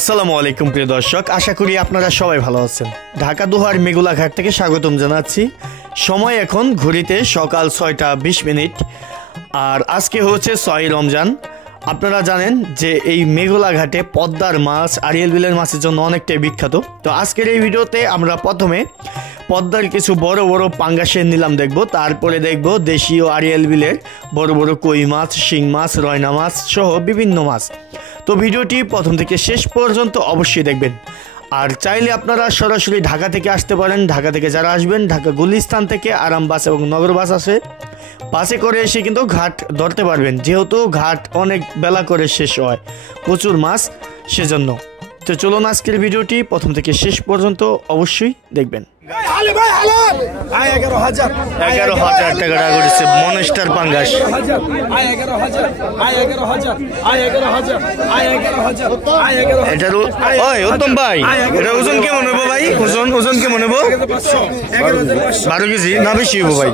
আসসালামু আলাইকুম প্রিয় দর্শক, আশা করি আপনারা সবাই ভালো আছেন। ঢাকা দোহার মেঘুলাঘাট থেকে স্বাগতম জানাচ্ছি। সময় এখন ঘড়িতে সকাল 6টা 20 মিনিট, আর আজকে হচ্ছে 6 রমজান। আপনারা জানেন যে এই মেঘুলাঘাটে পদ্মার মাছ, আড়িয়াল বিলের মাছের জন্য অনেকটাই বিখ্যাত। তো আজকের এই ভিডিওতে আমরা প্রথমে পদ্মার কিছু বড় বড় পাঙ্গাসের নিলাম দেখব, তারপরে দেখব দেশীয় আড়িয়াল বিলের বড় বড় কই মাছ, শিং মাছ, রয়না মাছ সহ বিভিন্ন মাছ। তো ভিডিওটি প্রথম থেকে শেষ পর্যন্ত অবশ্যই দেখবেন। আর চাইলে আপনারা সরাসরি ঢাকা থেকে আসতে পারেন। ঢাকা থেকে যারা আসবেন, ঢাকা গুলিস্তান থেকে আরাম বাস এবং নগর বাস আসে, বাসে করে এসে কিন্তু ঘাট ধরতে পারবেন, যেহেতু ঘাট অনেক বেলা করে শেষ হয়, প্রচুর মাছ সেজন্য। তো চলুন আজকের ভিডিওটি প্রথম থেকে শেষ পর্যন্ত অবশ্যই দেখবেন। 11,000 টাকা করেছে মনস্টার পাঙ্গাস। এটার উত্তম ভাই, এটা ওজন কেমন হবো ভাই? ওজন কেমন হবো? 12 কেজি না বেশি হবো ভাই?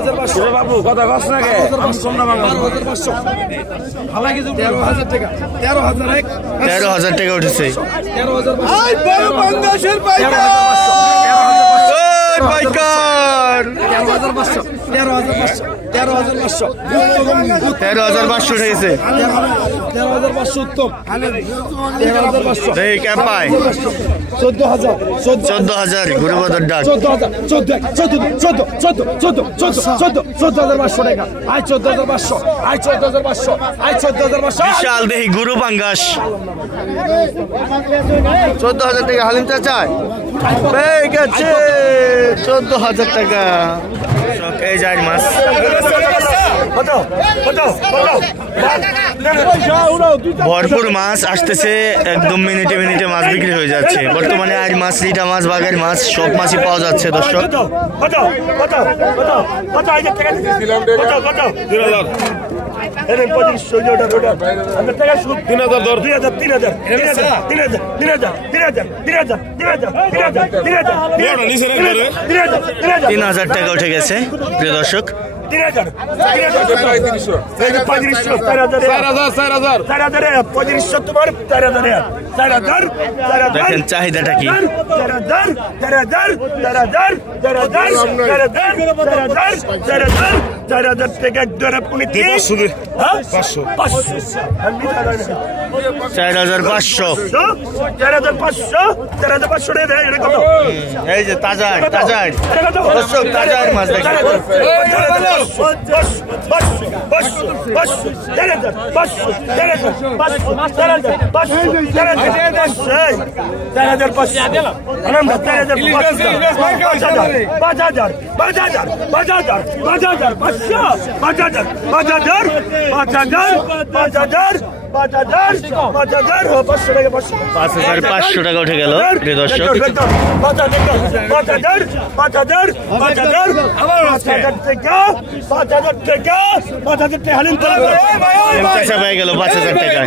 12,500 বাবু কথা কস না কে? 13,000 টাকা উঠেছে। 13,500 উঠে গেছে। 13,500 উত্তম। 13,500 14,000 ঘুরে বদর ডাক। 14,500 টাকা। 14,500 বিশাল দেহি গুরু পাঙ্গাস। 14,000 টাকা হালিম চাচা পেয়ে গেছে। 14,000 টাকা এই যাই মাছ। ভরপুর মাছ আসতেছে, একদম মিনিটে মিনিটে মাছ বিক্রি হয়ে যাচ্ছে। বর্তমানে আর মাছ, লিটা মাছ, বাঘের মাছ সব মাছই পাওয়া যাচ্ছে দর্শক। তিন হাজার টাকা উঠে গেছে প্রিয় দর্শক। দেখেন চাহিদাটা কি। 4,000 টাকা 4,500 এই যে তাজা মাছ দেখেন। 5,500 টাকা উঠে গেল প্রিয় দর্শক। 5,000 পেয়ে গেল 5,000 টাকা।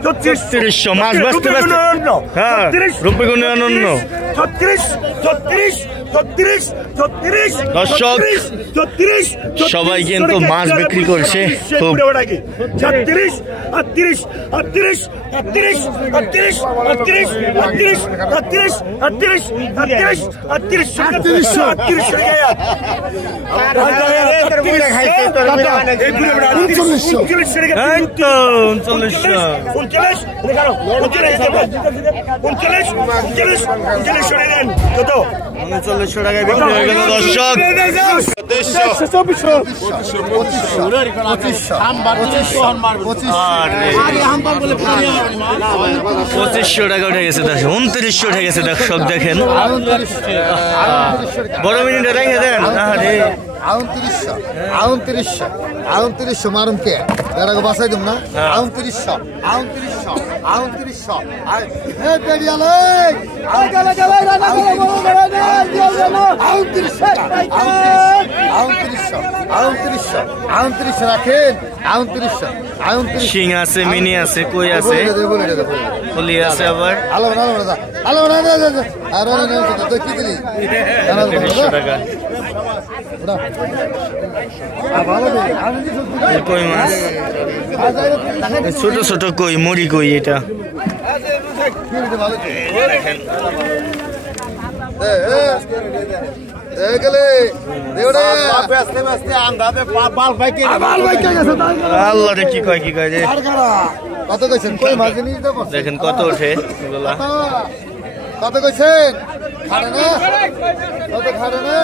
34,000 মাছ বাঁচতে বাঁচতে। হ্যাঁ, রূপে গুণে অনন্য। 34 দর্শক সবাই কিন্তু মাছ বিক্রি করছে খুব। 36 38 38 38 38 38 38 38 38 38 38 38 3900 টাকা কত 3900 টাকায় বিক্রি হয়ে গেল দর্শক। 2500 টাকা উঠে গেছে দর্শক, 2900 উঠে গেছে দর্শক দেখেন। বড় মিনিটে রেখে দেন। আরে 2900 মারুম কে এটাকে বাসাই দিম না। 2900 রাখেন। 2900 শিং আছে, মিনি আছে, কই আছে, কলি আছে আবার। কি দিলি 2900 টাকা কই মাছ, ছোট ছোট কই, মুড়ি কই এটা। আল্লাহ রে, কি কয় রে, কত কইছেন কই মাছ দেখেন কত ওঠে এগুলা। কত কইছেন খাড়ে না, কত খাড়ে না।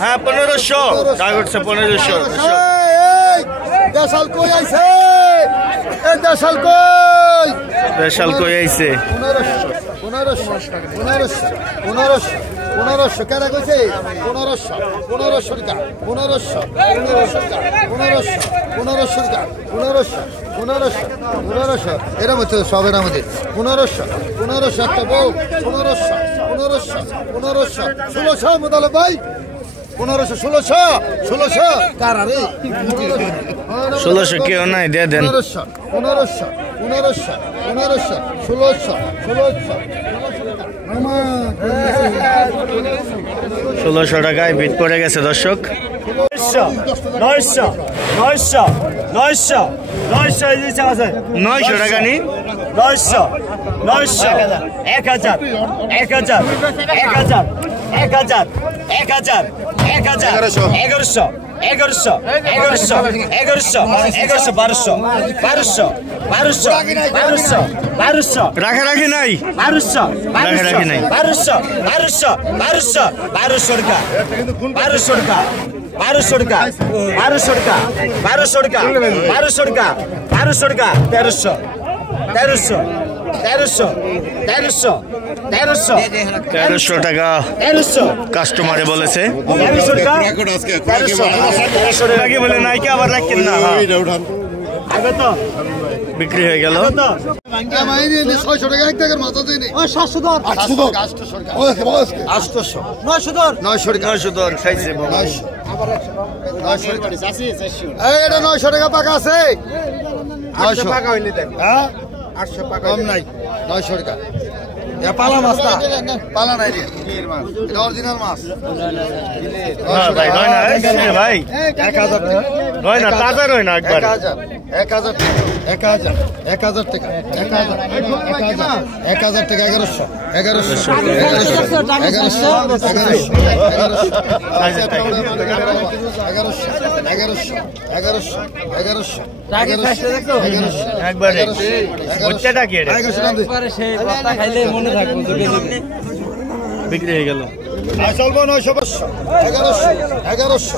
হ্যাঁ 1500 টাকা উঠছে, 1500। দেশাল কই আইছে, দেশাল কই, দেশাল কই আইছে। 1500 কেনা কইছে 1500 টাকা 1500 এর মধ্যে সবের মধ্যে 1500 একটা বউ 1500 1600 মোদালে ভাই 1500 কারা রে 1600 কেউ নাই, দিয়ে দেন। 1600 টাকায় বিট পড়ে গেছে দর্শক। 900 আছে 900 টাকা নি, 900 1000 1100 1100 1100 1100 1200 রাখি নাই, 1200 রাখি নাই। 1200 টাকা 1200 টাকা 1300 টাকা কাস্টমারে বলেছে। বলে নাইকে আবার রাখেন না, বিক্রি হয়ে গেল। 600 টাকা এক টাকার মাথা দেয়নি 700 900 খাইছে বাবা। 900 টাকা পাকা আছে 900 টাকা হইলে দেন। হ্যাঁ 800 টাকা কম নাই 900 টাকা। পালা মাছ না, পালা নাই রে, এটা অরিজিনাল মাছ। ভাই নয় না ভাই, 1000 টাকা নয় না, তাজা নয় না, একবার 1000 টাকা 1100 টাকা 1100 একবারে বুঝছেটা কি রে, বিক্রি হয়ে গেল। চলবো 900 1100 1100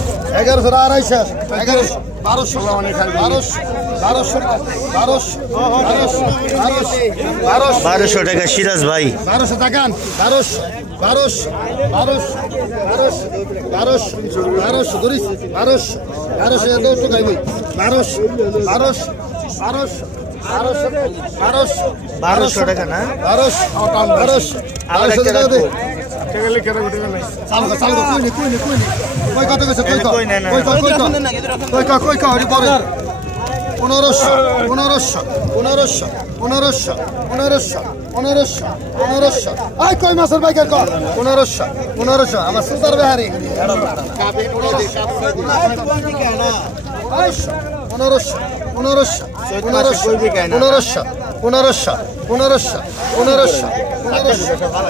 1200 টাকা সিরাজ ভাই। 1200 টাকা 1200 ধরিস 1200 টাকা ভাই 1200 টাকা না, 1200 টাকা দে। কই কত কইছে কই কই না 1500 আই কই মাছের বাইকার কর 1500 আমার সুতার বেহারি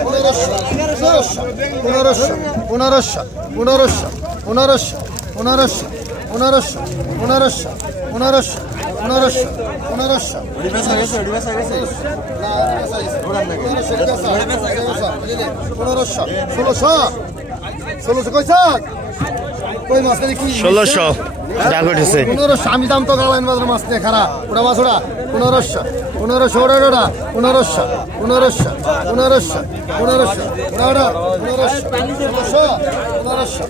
1500 1500 1500 1500 1500 1500 1500 1500 1500 1500 1600 ডাক উঠেছে। 1500 আমি দাম তো গালাইন বাজার মাছ নিয়ে খারাপ ওটা মাছ ওটা 1500 1500 ওটা 1500 1500 1500 1500 ওটা 1500 1500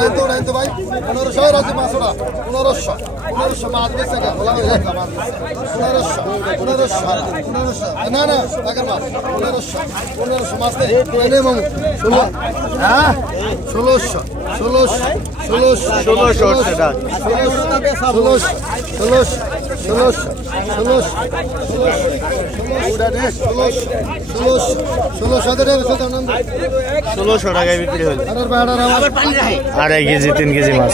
1500 তো ভাই 1500 রাজি মাছ ওটা 1500 1500 মাছ বেচে গেল বলা হয়ে যায় মাছ 1500 1500 না না টাকার মাছ 1500 মাছ নেই মামু 16 হ্যাঁ 1600 1600 টাকায় বিক্রি হলো। 2.5 কেজি 3 কেজি মাছ।